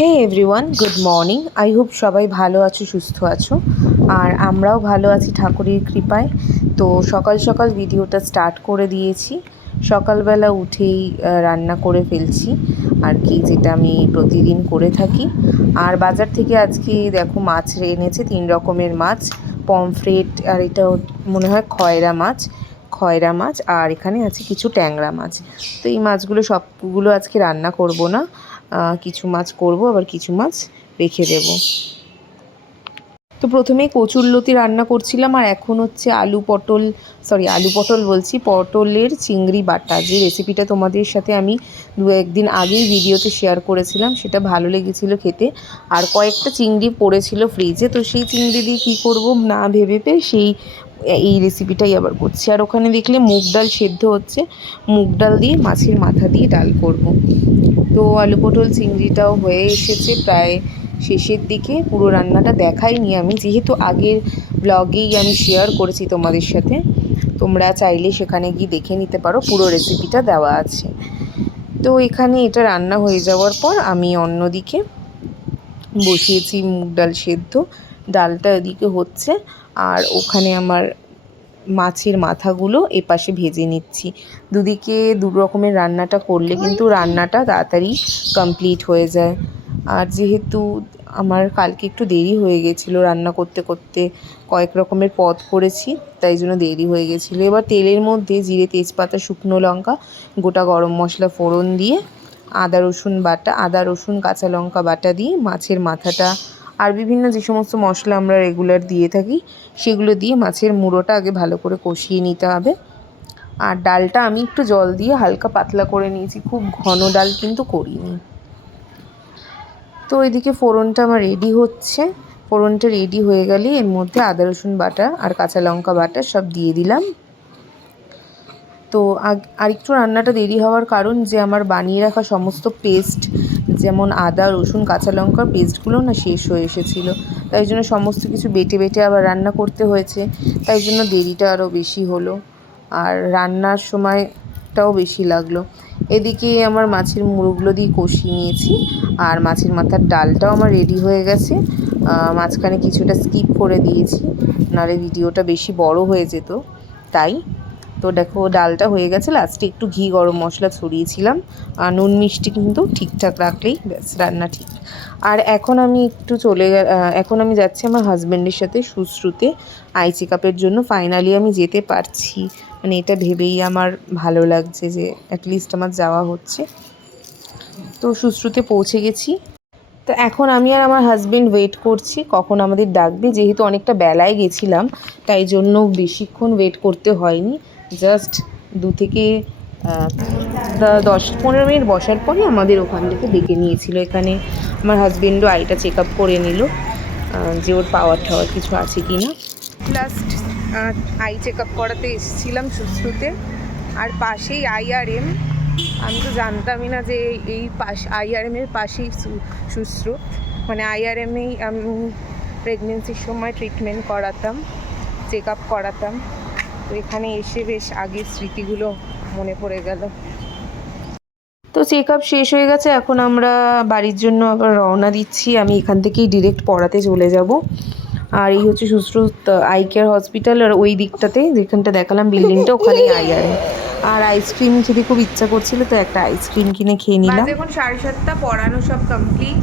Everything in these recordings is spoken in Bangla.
Hey everyone, good morning. I hope সবাই ভালো আছো, সুস্থ আছো, আর আমরাও ভালো আছি ঠাকুরের কৃপায়। তো সকাল সকাল ভিডিওটা স্টার্ট করে দিয়েছি। সকালবেলা উঠেই রান্না করে ফেলছি আর কি, যেটা আমি প্রতিদিন করে থাকি। আর বাজার থেকে আজকে দেখো মাছ এনেছে, 3 রকমের মাছ, পমফ্রেট, আর এটা মনে হয় খয়রা মাছ, আর এখানে আছে কিছু ট্যাংরা মাছ। তো এই মাছগুলো সবগুলো আজকে রান্না করব না, কিছু মাছ করব, আবার কিছু মাছ রেখে দেব। তো প্রথমেই কচুরলতি রান্না করছিলাম, আর এখন হচ্ছে আলু পটল বলছি, পটলের চিংড়ি বাটা, যে রেসিপিটা তোমাদের সাথে আমি 2-1 দিন আগেই ভিডিওতে শেয়ার করেছিলাম, সেটা ভালো লেগেছিলো খেতে। আর কয়েকটা চিংড়ি পড়েছিল ফ্রিজে, তো সেই চিংড়ি দিয়ে কী করব না ভেবে পেয়ে এই রেসিপিটাই আবার করছি। আর ওখানে দেখলে মুগ ডাল সেদ্ধ হচ্ছে, মুগ ডাল দিয়ে মাছের মাথা দিয়ে ডাল করব। তো আলু পটল চিংড়িটাও হয়ে এসেছে প্রায় শেষের দিকে। পুরো রান্নাটা দেখাইনি আমি, যেহেতু আগের ব্লগেই আমি শেয়ার করেছি তোমাদের সাথে, তোমরা চাইলে সেখানে গিয়ে দেখে নিতে পারো, পুরো রেসিপিটা দেওয়া আছে। তো এখানে এটা রান্না হয়ে যাওয়ার পর আমি অন্যদিকে বসিয়েছি মুগ ডাল সেদ্ধ, ডালটা এদিকে হচ্ছে, আর ওখানে আমার মাছের মাথাগুলো এপাশে ভেজে নিচ্ছি। দুদিকে দু রকমের রান্নাটা করলে কিন্তু রান্নাটা তাড়াতাড়ি কমপ্লিট হয়ে যায়। আর যেহেতু আমার কালকে একটু দেরি হয়ে গেছিলো রান্না করতে করতে, কয়েক রকমের পদ করেছি, তাই জন্য দেরি হয়ে গেছিলো। এবার তেলের মধ্যে জিরে, তেজপাতা, শুকনো লঙ্কা, গোটা গরম মশলা ফোড়ন দিয়ে আদা রসুন কাঁচা লঙ্কা বাটা দিয়ে মাছের মাথাটা আর বিভিন্ন যে সমস্ত মশলা আমরা রেগুলার দিয়ে থাকি সেগুলো দিয়ে মাছের মুড়োটা আগে ভালো করে কষিয়ে নিতে হবে। আর ডালটা আমি একটু জল দিয়ে হালকা পাতলা করে নিয়েছি, খুব ঘন ডাল কিন্তু করিনি। তো এদিকে ফোড়নটা আমার রেডি হচ্ছে, ফোড়নটা রেডি হয়ে গেলে এর মধ্যে আদা রসুন বাটা আর কাঁচা লঙ্কা বাটা সব দিয়ে দিলাম। তো আর একটু রান্নাটা দেরি হওয়ার কারণ যে আমার বানিয়ে রাখা সমস্ত পেস্ট, যেমন আদা রসুন কাঁচা লঙ্কার পেস্টগুলো না শেষ হয়ে এসেছিলো, তাই জন্য সমস্ত কিছু বেটে বেটে আবার রান্না করতে হয়েছে, তাই জন্য দেরিটা আরও বেশি হলো, আর রান্নার সময়টাও বেশি লাগলো। এদিকে আমার মাছের মুড়োগুলো দিয়ে কষিয়ে নিয়েছি, আর মাছের মাথার ডালটাও আমার রেডি হয়ে গেছে। মাঝখানে কিছুটা স্কিপ করে দিয়েছি, নাহলে ভিডিওটা বেশি বড় হয়ে যেত, তাই। তো দেখো ডালটা হয়ে গেছে, লাস্টে একটু ঘি গরম মশলা ছড়িয়েছিলাম, আর নুন মিষ্টি কিন্তু ঠিকঠাক রাখলেই ব্যাস রান্না ঠিক। আর এখন আমি যাচ্ছি আমার হাজব্যান্ডের সাথে সুশ্রুতে আই চেক আপের জন্য। ফাইনালি আমি যেতে পারছি, মানে এটা ভেবেই আমার ভালো লাগছে যে অ্যাটলিস্ট আমার যাওয়া হচ্ছে। তো সুশ্রুতে পৌঁছে গেছি। তো এখন আমি আর আমার হাজব্যান্ড ওয়েট করছি কখন আমাদের ডাকবে, যেহেতু অনেকটা বেলায় গেছিলাম তাই জন্য বেশিক্ষণ ওয়েট করতে হয়নি, জাস্ট 2 থেকে 10-15 মিনিট বসার পরে আমাদের ওখান থেকে ডেকে নিয়েছিল। এখানে আমার হাজব্যান্ডও আইটা চেক আপ করে নিল যে ওর পাওয়ার কিছু আছে কি না। লাস্ট আই চেক আপ করাতে এসেছিলাম সুশ্রুতে, আর পাশেই IRM। আমি তো জানতামই না যে IRM-এর পাশেই সুশ্রুত, মানে IRM-এই আমি প্রেগনেন্সির সময় ট্রিটমেন্ট করাতাম, চেক আপ করাতাম। তো এখানে এসে বেশ আগের স্মৃতিগুলো মনে পড়ে গেল। তো চেক আপ শেষ হয়ে গেছে, এখন আমরা বাড়ির জন্য আবার রওনা দিচ্ছি। আমি এখান থেকেই ডিরেক্ট পড়াতে চলে যাব। আর এই হচ্ছে সুশ্রুত আই কেয়ার হসপিটাল, আর ওই দিকটাতে যেখানটা দেখালাম বিল্ডিংটা, ওখানেই IRM। আর আইসক্রিম খেতে খুব ইচ্ছা করছিল, তো একটা আইসক্রিম কিনে খেয়ে নিলাম। এখন 7:30, পড়ানো সব কমপ্লিট।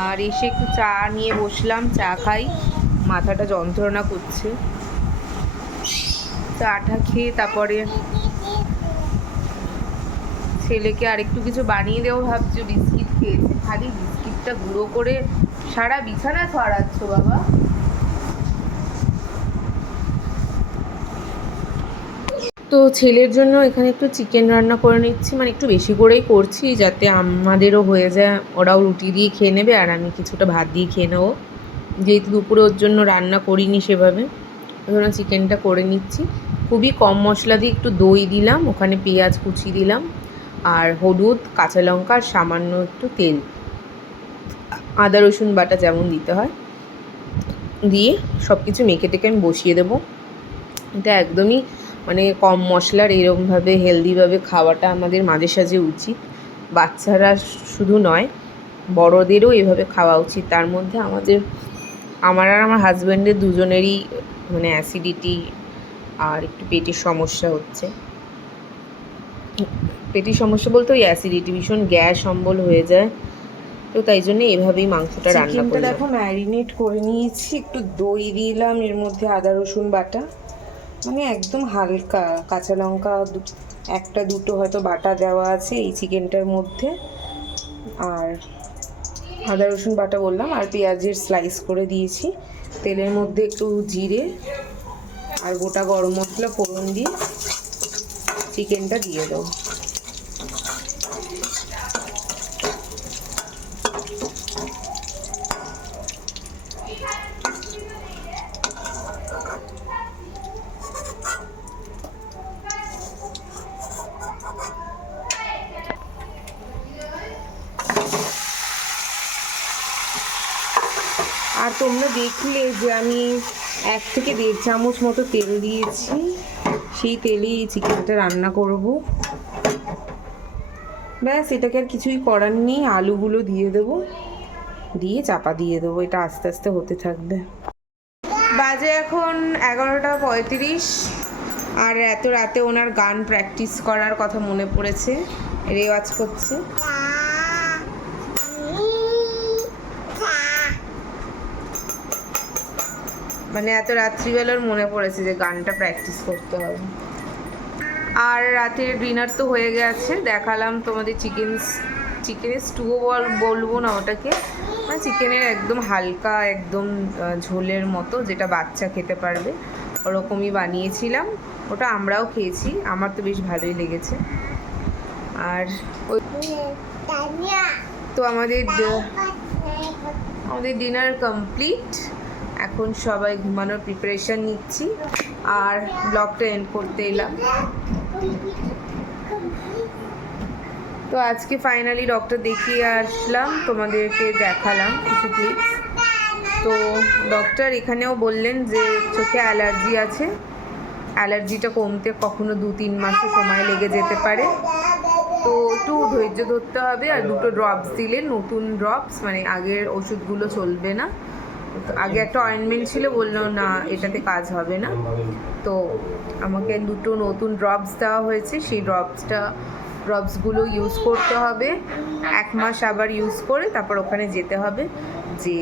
আর এসে একটু চা নিয়ে বসলাম, চা খাই, মাথাটা যন্ত্রণা করছে। চাটা খেয়ে তারপরে ছেলেকে আরেকটু কিছু বানিয়ে দেবো ভাবছি। বিস্কিট খেয়েছে, খালি বিস্কিটটা গুঁড়ো করে সারা বিছানা ছড়াচ্ছ বাবা। তো ছেলের জন্য এখানে একটু চিকেন রান্না করে নিচ্ছি, মানে একটু বেশি করেই করছি যাতে আমাদেরও হয়ে যায়, ওরাও রুটি দিয়ে খেয়ে নেবে আর আমি কিছুটা ভাত দিয়ে খেয়ে নেবো, যেহেতু দুপুরে ওর জন্য রান্না করিনি সেভাবে, ধরুন চিকেনটা করে নিচ্ছি। খুবই কম মশলা দিয়ে একটু দই দিলাম, ওখানে পেঁয়াজ কুচি দিলাম, আর হলুদ কাঁচা লঙ্কা আর সামান্য একটু তেল, আদা রসুন বাটা যেমন দিতে হয় দিয়ে সব কিছু মেখে টেকে আমি বসিয়ে দেবো। এটা একদমই মানে কম মশলার এরকমভাবে হেলদিভাবে খাওয়াটা আমাদের মাঝে সাঝে উচিত। বাচ্চারা শুধু নয়, বড়োদেরও এভাবে খাওয়া উচিত। তার মধ্যে আমার আর আমার হাজব্যান্ডের দুজনেরই মানে অ্যাসিডিটি আর একটু পেটের সমস্যা হচ্ছে। পেটের সমস্যা বলতে ওই অ্যাসিডিটি, ভীষণ গ্যাস অম্বল হয়ে যায়। তো তাই জন্য এভাবেই মাংসটা রান্না করলাম। দেখো ম্যারিনেট করে নিয়েছি, একটু দই দিলাম, এর মধ্যে আদা রসুন বাটা, মানে একদম হালকা, কাঁচা লঙ্কা একটা দুটো হয়তো বাটা দেওয়া আছে এই চিকেনটার মধ্যে, আর আদা রসুন বাটা বললাম, আর পেঁয়াজের স্লাইস করে দিয়েছি। তেলের মধ্যে একটু জিরে আর গোটা গরম মশলা ফোড়ন দিয়ে চিকেনটা দিয়ে দেবো। আর তোমরা দেখলে যে আমি 1 থেকে 1.5 চামচ মতো তেল দিয়েছি, সেই তেলেই এই চিকেনটা রান্না করব। ব্যাস, এটাকে আর কিছুই করার নেই। আলুগুলো দিয়ে দেবো, দিয়ে চাপা দিয়ে দেবো, এটা আস্তে আস্তে হতে থাকবে। বাজে এখন 11:35, আর এত রাতে ওনার গান প্র্যাকটিস করার কথা মনে পড়েছে, রেওয়াজ করছে। মানে এত রাত্রিবেলার মনে পড়েছে যে গানটা প্র্যাকটিস করতে হবে। আর রাতের ডিনার তো হয়ে গেছে, দেখালাম তোমাদের চিকেনের স্টুও বলবো না ওটাকে, মানে চিকেনের একদম হালকা একদম ঝোলের মতো, যেটা বাচ্চা খেতে পারবে ওরকমই বানিয়েছিলাম। ওটা আমরাও খেয়েছি, আমার তো বেশ ভালোই লেগেছে। আর ওই তো আমাদের ডিনার কমপ্লিট। এখন সবাই ঘুমানোর প্রিপারেশান নিচ্ছি, আর ব্লগটা এন্ড করতে এলাম। তো আজকে ফাইনালি ডক্টর দেখিয়ে আসলাম, তোমাদেরকে দেখালাম কিছু ক্লিপস। তো ডক্টর এখানেও বললেন যে চোখে অ্যালার্জি আছে, অ্যালার্জিটা কমতে কখনো 2-3 মাসও সময় লেগে যেতে পারে, তো একটু ধৈর্য ধরতে হবে। আর 2টো ড্রপস দিলেন, নতুন ড্রপস, মানে আগের ওষুধগুলো চলবে না। আগে একটা অয়েনমেন্ট ছিল, বললো না এটাতে কাজ হবে না, তো আমাকে 2টো নতুন ড্রপস দেওয়া হয়েছে। সেই ড্রপসগুলো ইউজ করতে হবে 1 মাস, আবার ইউজ করে তারপর ওখানে যেতে হবে যে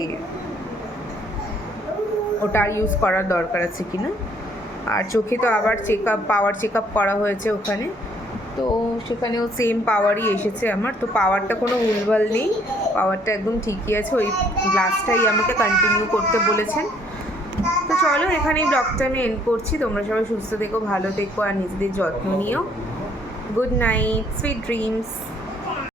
ওটা ইউজ করার দরকার আছে কিনা। আর চোখে তো আবার পাওয়ার চেক আপ করা হয়েছে ওখানে, তো সেখানেও সেম পাওয়ারই এসেছে আমার, তো পাওয়ারটা কোনো ভুলভাল নেই, পাওয়ারটা একদম ঠিকই আছে। ওই গ্লাসটাই আমাকে কন্টিনিউ করতে বলেছেন। তো চলো, এখানেই ব্লগটা আমি এন্ড করছি। তোমরা সবাই সুস্থ থেকো, ভালো থেকো, আর নিজেদের যত্ন নিও। Good night, sweet dreams.